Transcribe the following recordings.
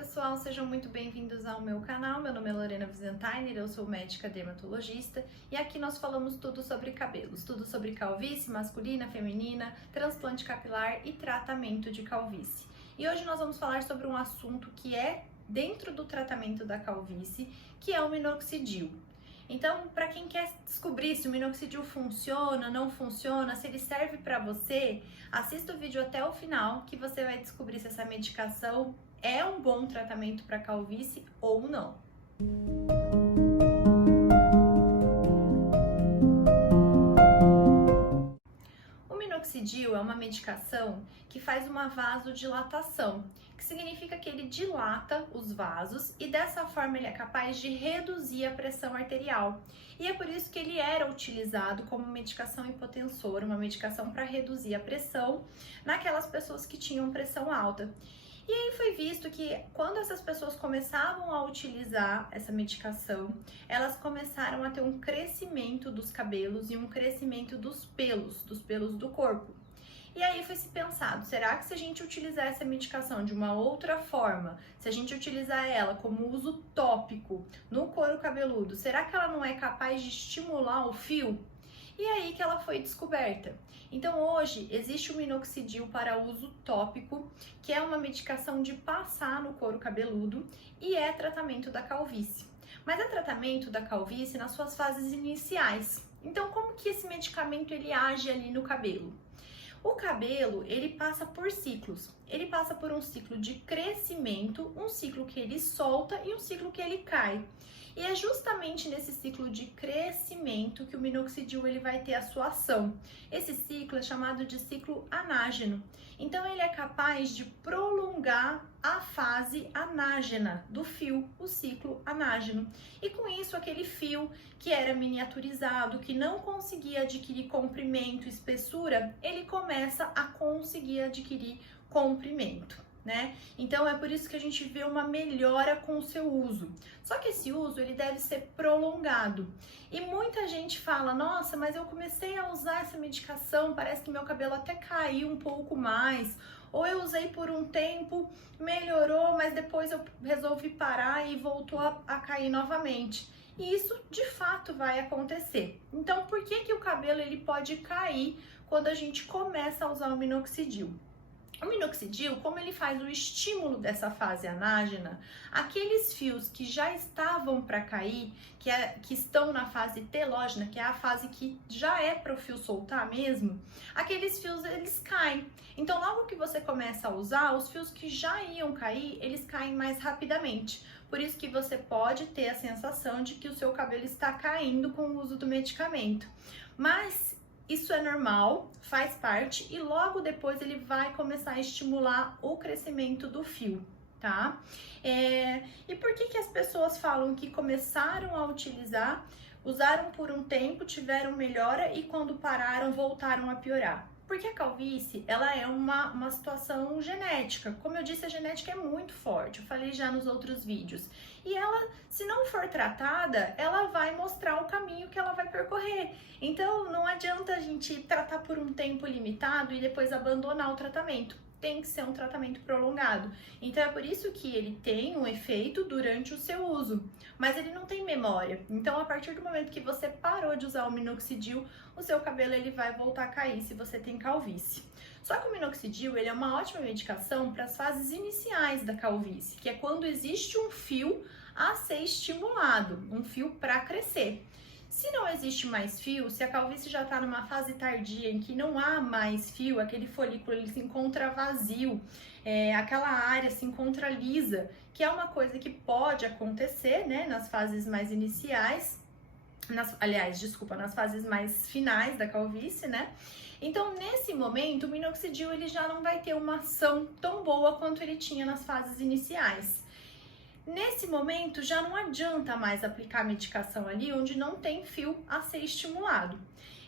pessoal, sejam muito bem-vindos ao meu canal. Meu nome é Lorena Wiesentheimer, eu sou médica dermatologista e aqui nós falamos tudo sobre cabelos, tudo sobre calvície masculina, feminina, transplante capilar e tratamento de calvície. E hoje nós vamos falar sobre um assunto que é dentro do tratamento da calvície, que é o minoxidil. Então, para quem quer descobrir se o minoxidil funciona, não funciona, se ele serve para você, assista o vídeo até o final que você vai descobrir se essa medicação é um bom tratamento para calvície ou não. O minoxidil é uma medicação que faz uma vasodilatação, que significa que ele dilata os vasos e dessa forma ele é capaz de reduzir a pressão arterial. E é por isso que ele era utilizado como medicação hipotensora, uma medicação para reduzir a pressão naquelas pessoas que tinham pressão alta. E aí foi visto que quando essas pessoas começavam a utilizar essa medicação, elas começaram a ter um crescimento dos cabelos e um crescimento dos pelos do corpo. E aí foi se pensado, será que se a gente utilizar essa medicação de uma outra forma, se a gente utilizar ela como uso tópico no couro cabeludo, será que ela não é capaz de estimular o fio? E aí que ela foi descoberta. Então hoje existe o minoxidil para uso tópico, que é uma medicação de passar no couro cabeludo e é tratamento da calvície. Mas é tratamento da calvície nas suas fases iniciais. Então como que esse medicamento ele age ali no cabelo? O cabelo, ele passa por ciclos. Ele passa por um ciclo de crescimento, um ciclo que ele solta e um ciclo que ele cai. E é justamente nesse ciclo de crescimento que o minoxidil ele vai ter a sua ação. Esse ciclo é chamado de ciclo anágeno. Então ele é capaz de prolongar a fase anágena do fio, o ciclo anágeno. E com isso aquele fio que era miniaturizado, que não conseguia adquirir comprimento, espessura, ele começa a conseguir adquirir comprimento. Né? Então é por isso que a gente vê uma melhora com o seu uso. Só que esse uso ele deve ser prolongado. E muita gente fala: "Nossa, mas eu comecei a usar essa medicação, parece que meu cabelo até caiu um pouco mais". Ou eu usei por um tempo, melhorou, mas depois eu resolvi parar e voltou a cair novamente. E isso de fato vai acontecer. Então, por que que o cabelo ele pode cair quando a gente começa a usar o minoxidil? O minoxidil, como ele faz o estímulo dessa fase anágena, aqueles fios que já estavam para cair, que estão na fase telógena, que é a fase que já é para o fio soltar mesmo, aqueles fios eles caem. Então logo que você começa a usar, os fios que já iam cair, eles caem mais rapidamente. Por isso que você pode ter a sensação de que o seu cabelo está caindo com o uso do medicamento. Mas isso é normal, faz parte e logo depois ele vai começar a estimular o crescimento do fio, tá? E por que que as pessoas falam que começaram a utilizar, usaram por um tempo, tiveram melhora e quando pararam voltaram a piorar? Porque a calvície, ela é uma situação genética. Como eu disse, a genética é muito forte, eu falei já nos outros vídeos. E ela, se não for tratada, ela vai mostrar o caminho que ela vai percorrer. Então, não adianta a gente tratar por um tempo limitado e depois abandonar o tratamento. Tem que ser um tratamento prolongado. Então, é por isso que ele tem um efeito durante o seu uso, mas ele não tem memória. Então, a partir do momento que você parou de usar o minoxidil, o seu cabelo ele vai voltar a cair se você tem calvície. Só que o minoxidil ele é uma ótima medicação para as fases iniciais da calvície, que é quando existe um fio a ser estimulado, um fio para crescer. Se não existe mais fio, se a calvície já está numa fase tardia em que não há mais fio, aquele folículo ele se encontra vazio, aquela área se encontra lisa, que é uma coisa que pode acontecer, né, nas fases mais iniciais, nas fases mais finais da calvície, né? Então, nesse momento, o minoxidil ele já não vai ter uma ação tão boa quanto ele tinha nas fases iniciais. Nesse momento, já não adianta mais aplicar a medicação ali onde não tem fio a ser estimulado.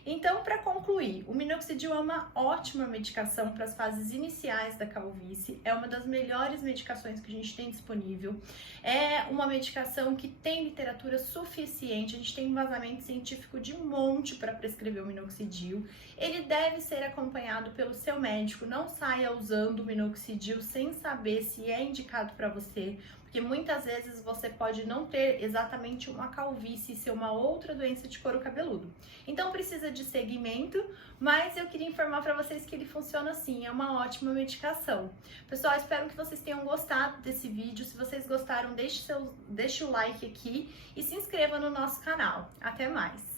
Então, para concluir, o minoxidil é uma ótima medicação para as fases iniciais da calvície, é uma das melhores medicações que a gente tem disponível, é uma medicação que tem literatura suficiente, a gente tem embasamento científico de monte para prescrever o minoxidil. Ele deve ser acompanhado pelo seu médico, não saia usando o minoxidil sem saber se é indicado para você, porque muitas vezes você pode não ter exatamente uma calvície e ser uma outra doença de couro cabeludo. Então precisa de seguimento, mas eu queria informar para vocês que ele funciona assim, é uma ótima medicação. Pessoal, espero que vocês tenham gostado desse vídeo. Se vocês gostaram, deixe o like aqui e se inscreva no nosso canal. Até mais!